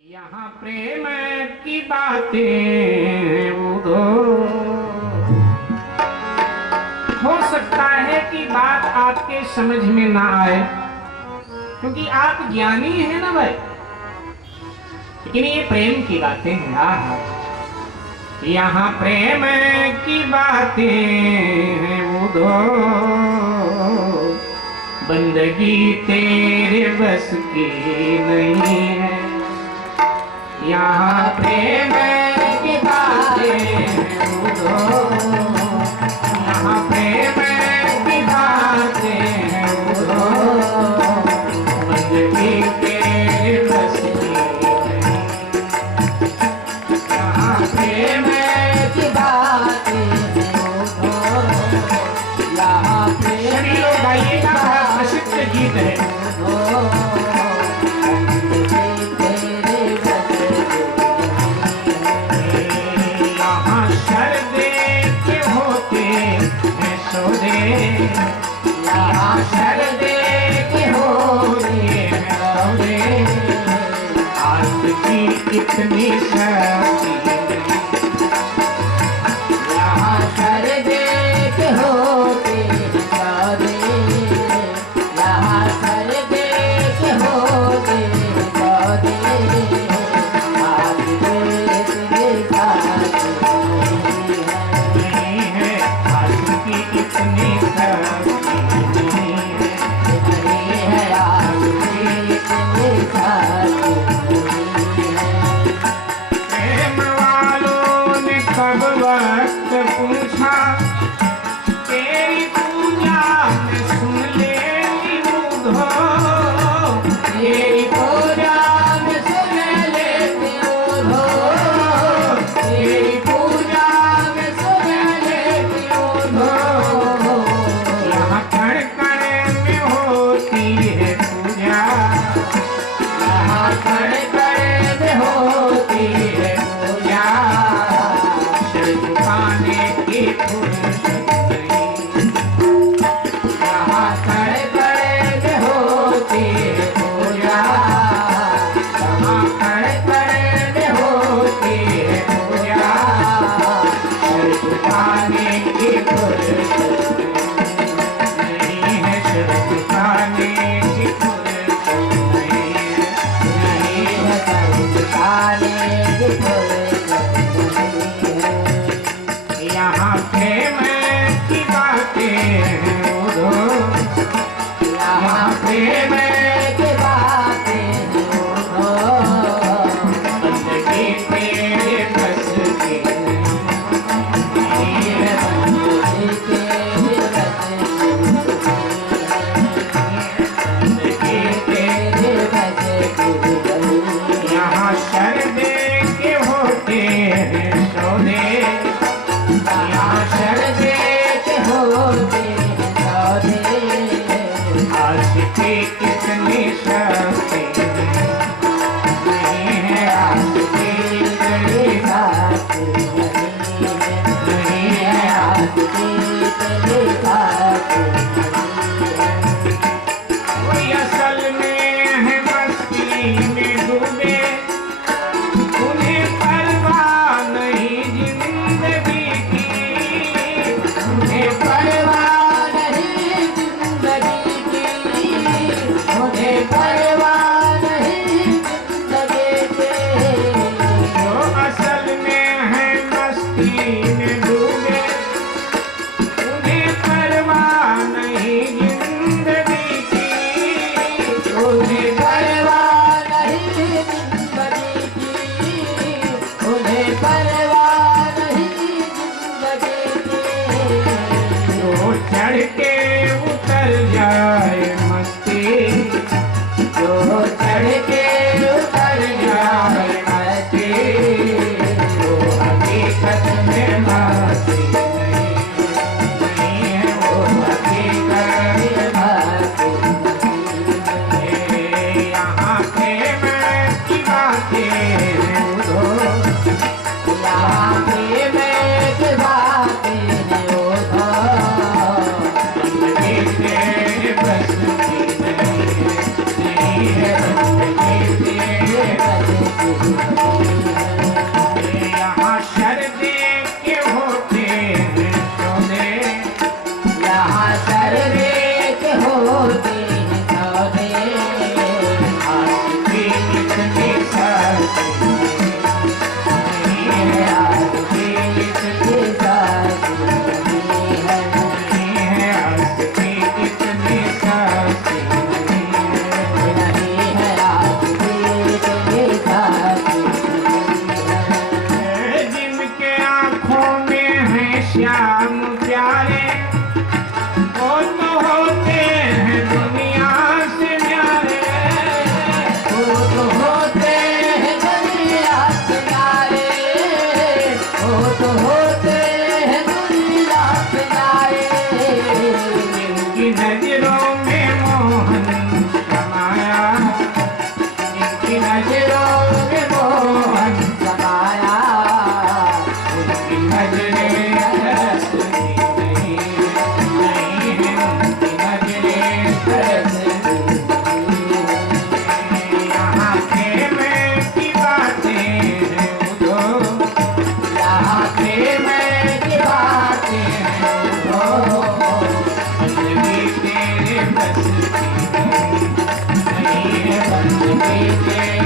यहाँ प्रेम की बातें उदो हो सकता है कि बात आपके समझ में ना आए, क्योंकि आप ज्ञानी हैं ना भाई। लेकिन ये प्रेम की बातें हैं। हाँ, यहाँ प्रेम की बातें हैं उदो, बंदगी तेरे बस की नहीं है। यहाँ प्रेम की बातें हैं उदो, यहाँ प्रेम की बातें हैं उदो, बंदगी तेरे बस की नहीं। यहाँ प्रेम की बातें हैं उदो, यहाँ प्रेम गाइएगा, बड़ा प्रसिद्ध गीत है। यहाँ शरदे के होते हैं सौदे, आज की कितनी शक्ति यहाँ शरदे के होते हैं सौदे, यहाँ शरदे के होते हैं सौदे, आज की नहीं है, आज की कितनी प्रेम वालों ने कब वक्त पूछा, तेरी पूजा में सुन लेती उधो, तेरी पूजा में सुन लेती उधो, तेरी पूजा में सुन लेती उधो। यहाँ कण कण में होती है पूजा, यहाँ कण कण में होती है पूजा, सिर झुकाने की फुर्सत नहीं। यहाँ कण कण में होती है पूजा, यहाँ कण कण में होती है पूजा, सिर झुकाने की फुर्सत नहीं है, सिर झुकाने की फुर्सत नहीं है, नहीं है सिर झुकाने की फुर्सत नहीं है। यहाँ प्रेम की बातें हैं उधो, यहाँ प्रेम की बातें हैं उधो, बंदगी तेरे बस की नहीं है, बंदगी तेरे बस की तेरे बस की। यहाँ शरदे के होते हैं सौदे, यहाँ शरदे के होते हैं सौदे, आज की कितनी शक्ति नहीं है, आज की बड़ी बात नहीं है, आज की बड़ी बात नहीं है। कोई असल में है मस्ती में यहाँ शरदे के होते हैं सौदे, यहाँ शरदे के होते हैं सौदे, आशिकी इतनी सस्ती नहीं है, आशिकी इतनी सस्ती नहीं है, आशिकी इतनी सस्ती नहीं है, आशिकी इतनी सस्ती नहीं है। जिनके आँखों में है श्याम प्यारे, वो तो होते हैं दुनिया से न्यारे। वो तो होते हैं दुनिया से न्यारे, वो तो होते हैं दुनिया से न्यारे। जिनकी नजरों में मोहन समाया, जिनकी नजरों में मोहन समाया, उनकी नजरें तरसती नहीं, नहीं है उनकी नजरें तरसती। यहाँ प्रेम की बातें हैं उधो, यहाँ प्रेम की बातें हैं वो, बंदगी तेरे बस की नहीं है, बंदगी तेरे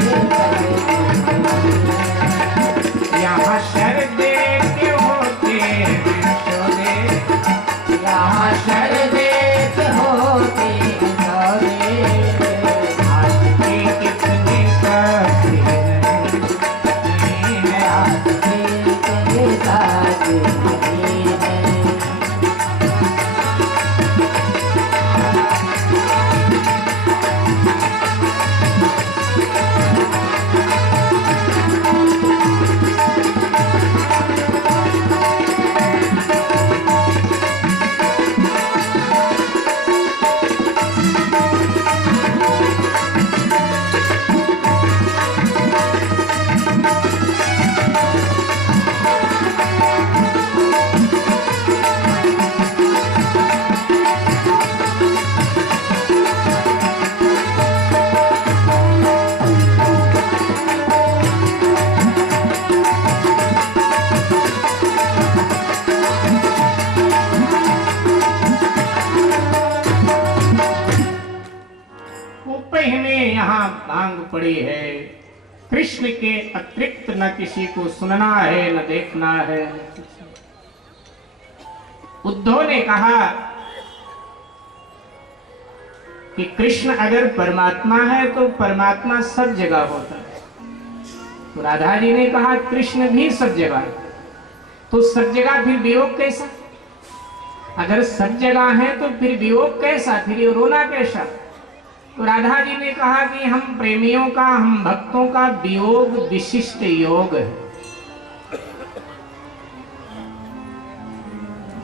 यहाँ शरदे के होते हैं शोले, यहाँ शरदे के होते हैं सौदे, आशिकी कितनी सस्ती नहीं है, आशिकी इतनी सस्ती नहीं है। वो पहने यहाँ भांग पड़ी है, कृष्ण के अतिरिक्त न किसी को सुनना है न देखना है। उद्धव ने कहा कि कृष्ण अगर परमात्मा है तो परमात्मा सब जगह होता है। तो राधा जी ने कहा कृष्ण भी सब जगह है, तो सब जगह फिर वियोग कैसा? अगर सब जगह है तो फिर वियोग कैसा, फिर ये रोना कैसा? तो राधा जी ने कहा कि हम प्रेमियों का, हम भक्तों का वियोग विशिष्ट योग है।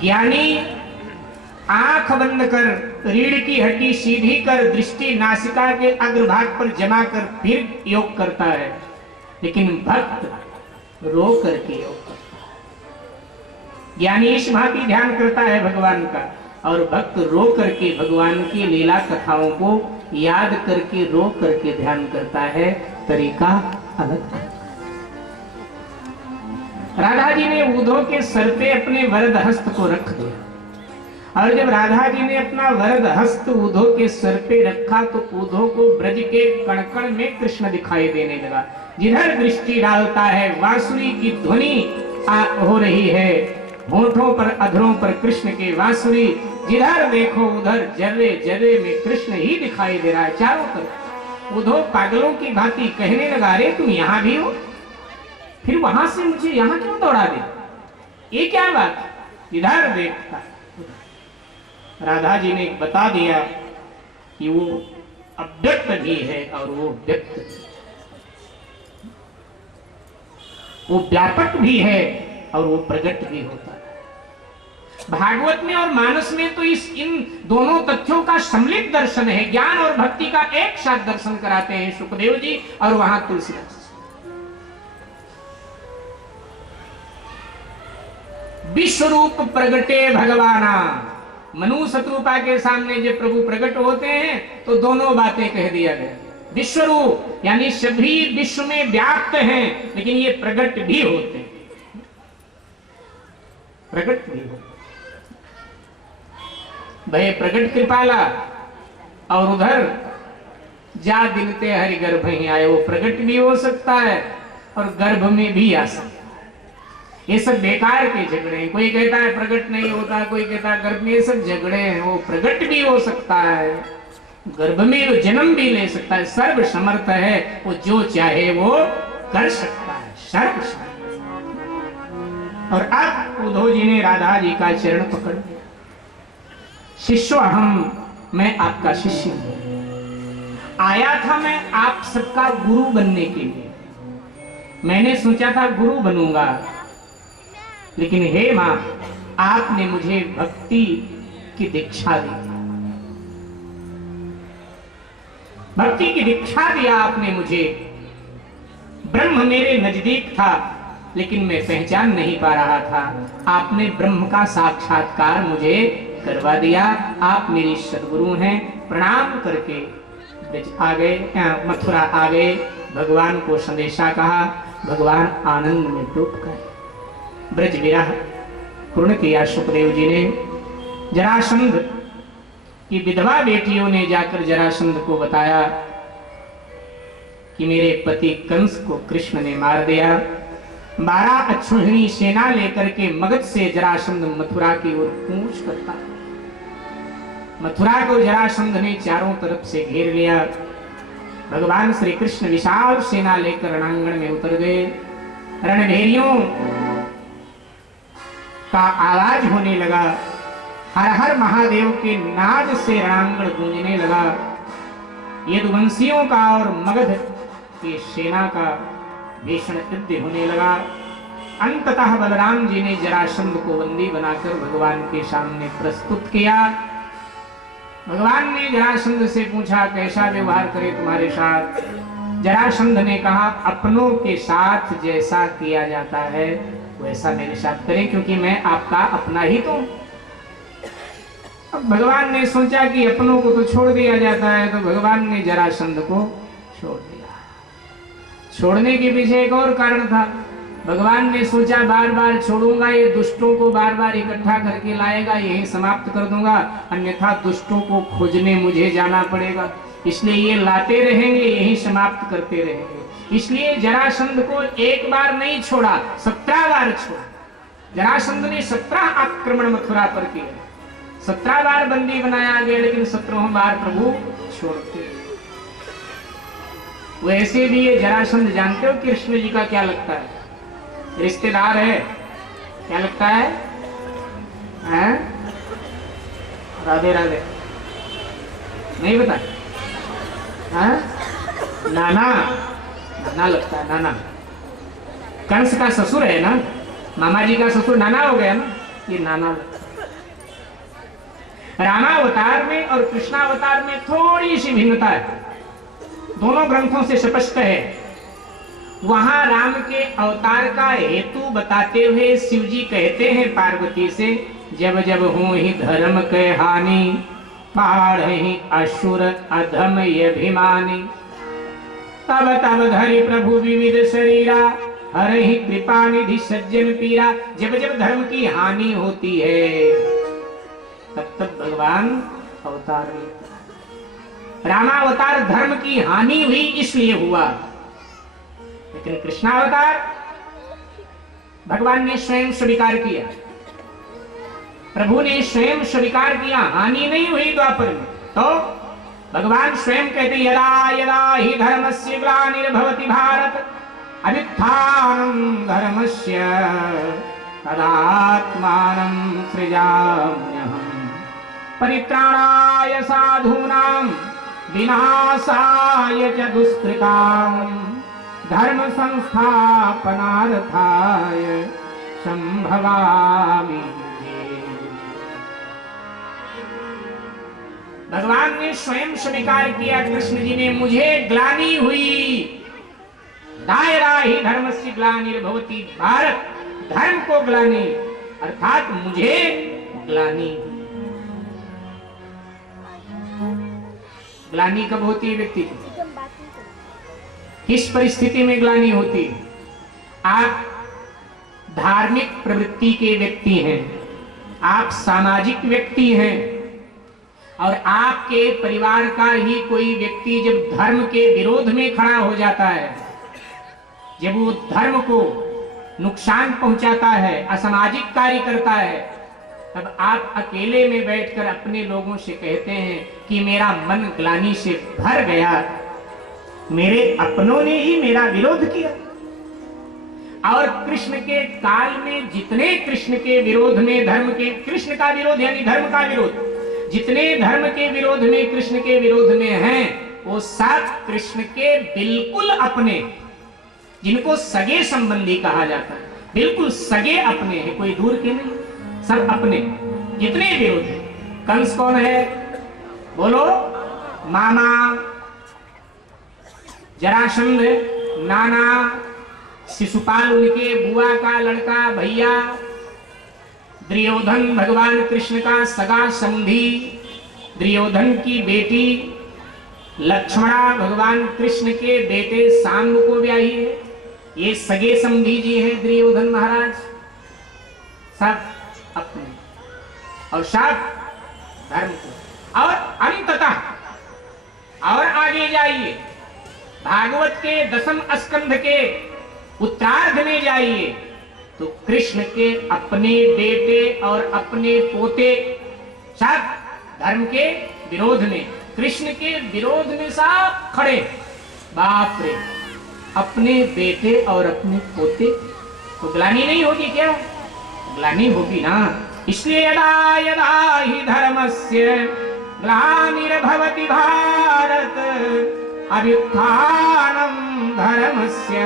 ज्ञानी आंख बंद कर, रीढ़ की हड्डी सीधी कर, दृष्टि नासिका के अग्रभाग पर जमा कर फिर योग करता है, लेकिन भक्त रो करके योग करता है। ज्ञानी इस भांति ध्यान करता है भगवान का, और भक्त रो करके भगवान की लीला कथाओं को याद करके रो करके ध्यान करता है। तरीका अलग है। राधा जी ने उद्धव के सर पे अपने वरद हस्त को रख दिया, और जब राधा जी ने अपना वरद हस्त उद्धव के सर पे रखा तो उद्धव को ब्रज के कण कण में कृष्ण दिखाई देने लगा। जिधर दृष्टि डालता है बांसुरी की ध्वनि हो रही है, होठों पर अधरों पर कृष्ण के बांसुरी, जिधर देखो उधर जर्रे जर्रे में कृष्ण ही दिखाई दे रहा है चारों तरफ। उद्धव पागलों की भांति कहने लगा, अरे तुम यहाँ भी हो, फिर वहां से मुझे यहाँ क्यों दौड़ा दे, ये क्या बात? इधर देखता। राधा जी ने बता दिया कि वो अव्यक्त भी है और वो व्यक्त भी, वो व्यापक भी है और वो प्रकट भी होता है। भागवत में और मानस में तो इन दोनों तथ्यों का सम्मिलित दर्शन है। ज्ञान और भक्ति का एक साथ दर्शन कराते हैं सुखदेव जी, और वहां तुलसीदास। विश्वरूप प्रगटे भगवाना, मनु शत्रुपा के सामने जब प्रभु प्रकट होते हैं तो दोनों बातें कह दिया गया। विश्व रूप यानी सभी विश्व में व्याप्त हैं, लेकिन ये प्रकट भी होते हैं, प्रकट भी होते। भय प्रकट कृपाला और उधर जा दिनते हरि गर्भ ही आए, वो प्रकट भी हो सकता है और गर्भ में भी आ सकता है। ये सब बेकार के झगड़े हैं। कोई कहता है प्रकट नहीं होता, कोई कहता है गर्भ में, ये सब झगड़े हैं। वो प्रकट भी हो सकता है, गर्भ में वो जन्म भी ले सकता है, सर्व समर्थ है, वो जो चाहे वो कर सकता है, सर्व समर्थ। और अब उद्धव जी ने राधा जी का चरण पकड़ लिया। शिष्य मैं आपका शिष्य हूं, आया था मैं आप सबका गुरु बनने के लिए। मैंने सोचा था गुरु बनूंगा, लेकिन हे मां, आपने मुझे भक्ति की दीक्षा दी, भक्ति की दीक्षा दिया आपने मुझे। ब्रह्म मेरे नजदीक था, लेकिन मैं पहचान नहीं पा रहा था। आपने ब्रह्म का साक्षात्कार मुझे करवा दिया। आप मेरी सदगुरु हैं। प्रणाम करके ब्रज आ गए, मथुरा आ गए। भगवान को संदेशा कहा। भगवान आनंद में डूब गए। ब्रज विरह पूर्ण किया सुखदेव जी ने। जरासंध की विधवा बेटियों ने जाकर जरासंध को बताया कि मेरे पति कंस को कृष्ण ने मार दिया। 12 अक्षौहिणी सेना लेकर के मगध से जरासंध मथुरा की ओर कूच करता। मथुरा को जरासंध ने चारों तरफ से घेर लिया। भगवान श्री कृष्ण विशाल सेना लेकर रणांगण में उतर गए। रणभेरियों का आवाज होने लगा। हर हर महादेव के नाद से रणांगण गूंजने लगा। यदुवंशियों का और मगध की सेना का भीषण युद्ध होने लगा। अंततः बलराम जी ने जरासंध को बंदी बनाकर भगवान के सामने प्रस्तुत किया। भगवान ने जरासंध से पूछा कैसा व्यवहार करे तुम्हारे साथ। जरासंध ने कहा अपनों के साथ जैसा किया जाता है वैसा मेरे साथ करें, क्योंकि मैं आपका अपना ही तो। अब भगवान ने सोचा कि अपनों को तो छोड़ दिया जाता है, तो भगवान ने जरासंध को छोड़ दिया। छोड़ने के पीछे एक और कारण था। भगवान ने सोचा बार बार छोड़ूंगा, ये दुष्टों को बार बार इकट्ठा करके लाएगा, यही समाप्त कर दूंगा, अन्यथा दुष्टों को खोजने मुझे जाना पड़ेगा। इसलिए ये लाते रहेंगे, यही समाप्त करते रहेंगे। इसलिए जरासंध को एक बार नहीं छोड़ा, 17 बार छोड़ा। जरासंध ने 17 आक्रमण मथुरा पर किए। 17 बार बंदी बनाया गया, लेकिन 17वें बार प्रभु छोड़ते। वैसे भी ये जरासंध जानते हो कृष्ण जी का क्या लगता है? रिश्तेदार है। क्या लगता है? हैं? राधे राधे। नहीं पता? हैं? नाना, नाना लगता है, नाना। कंस का ससुर है ना, मामा जी का ससुर नाना हो गया ना, ये नाना लगता है। रामावतार में और कृष्णावतार में थोड़ी सी भिन्नता है, दोनों ग्रंथों से स्पष्ट है। वहां राम के अवतार का हेतु बताते हुए शिव जी कहते हैं पार्वती से, जब जब हूं ही धर्म के हानि, पाड़ ही असुर अधम ये अभिमानी, तब तब धरि प्रभु विविध शरीरा, हर ही कृपा निधि सज्जन पीरा। जब जब धर्म की हानि होती है तब तब भगवान अवतार लेता है। रामावतार धर्म की हानि हुई इसलिए हुआ, लेकिन कृष्णावतार भगवान ने स्वयं स्वीकार किया, प्रभु ने स्वयं स्वीकार किया, हानि नहीं हुई द्वापर में। तो भगवान स्वयं कहते यदा यदा ही धर्मस्य ग्लानिर्भवति भारत अभ्युत्थानं धर्मस्य तदात्मानं सृजाम्यहम् परित्राणाय साधूनां विनाशाय च दुष्कृताम् धर्म संस्थापनार्थाय संभवामि। भगवान ने स्वयं स्वीकार किया, कृष्ण जी ने, मुझे ग्लानि हुई। दायरा ही धर्मस्य ग्लानिर्भवति भारत, धर्म को ग्लानि अर्थात मुझे ग्लानि। ग्लानि कब होती है व्यक्ति को? किस परिस्थिति में ग्लानि होती है? आप धार्मिक प्रवृत्ति के व्यक्ति हैं, आप सामाजिक व्यक्ति हैं, और आपके परिवार का ही कोई व्यक्ति जब धर्म के विरोध में खड़ा हो जाता है, जब वो धर्म को नुकसान पहुंचाता है, असामाजिक कार्य करता है, तब आप अकेले में बैठकर अपने लोगों से कहते हैं कि मेरा मन ग्लानि से भर गया, मेरे अपनों ने ही मेरा विरोध किया। और कृष्ण के काल में जितने कृष्ण के विरोध में धर्म के, कृष्ण का विरोध यानी धर्म का विरोध, जितने धर्म के विरोध में कृष्ण के विरोध में हैं, वो सब कृष्ण के बिल्कुल अपने, जिनको सगे संबंधी कहा जाता है, बिल्कुल सगे अपने हैं, कोई दूर के नहीं, सब अपने। जितने विरोध हैं, कंस कौन है बोलो? मामा, जरासंध नाना, शिशुपाल उनके बुआ का लड़का भैया, दुर्योधन भगवान कृष्ण का सगा समधी, दुर्योधन की बेटी लक्ष्मणा भगवान कृष्ण के बेटे सांब को ब्याही है, ये सगे समधी जी हैं दुर्योधन महाराज, सब अपने और सब धर्म को। और अंततः और आगे जाइए, भागवत के दसम स्कंध के उत्तरार्ध में जाइए तो कृष्ण के अपने बेटे और अपने पोते सब धर्म के विरोध में, कृष्ण के विरोध में सब खड़े। बाप रे, अपने बेटे और अपने पोते, तो ग्लानि नहीं होगी क्या? ग्लानि होगी ना। इसलिए यदा यदा ही धर्मस्य ग्लानिर्भवति भारत अभ्युत्थानं धर्मस्य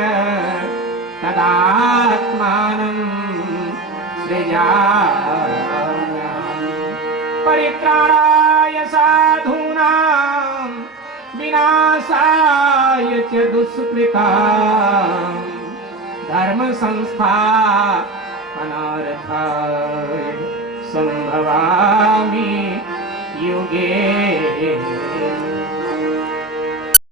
तदात्मानं सृजाम्यहम्। परित्राणाय साधूनां विनाशाय च दुष्कृतां धर्म संस्थापनार्थाय संभवामि युगे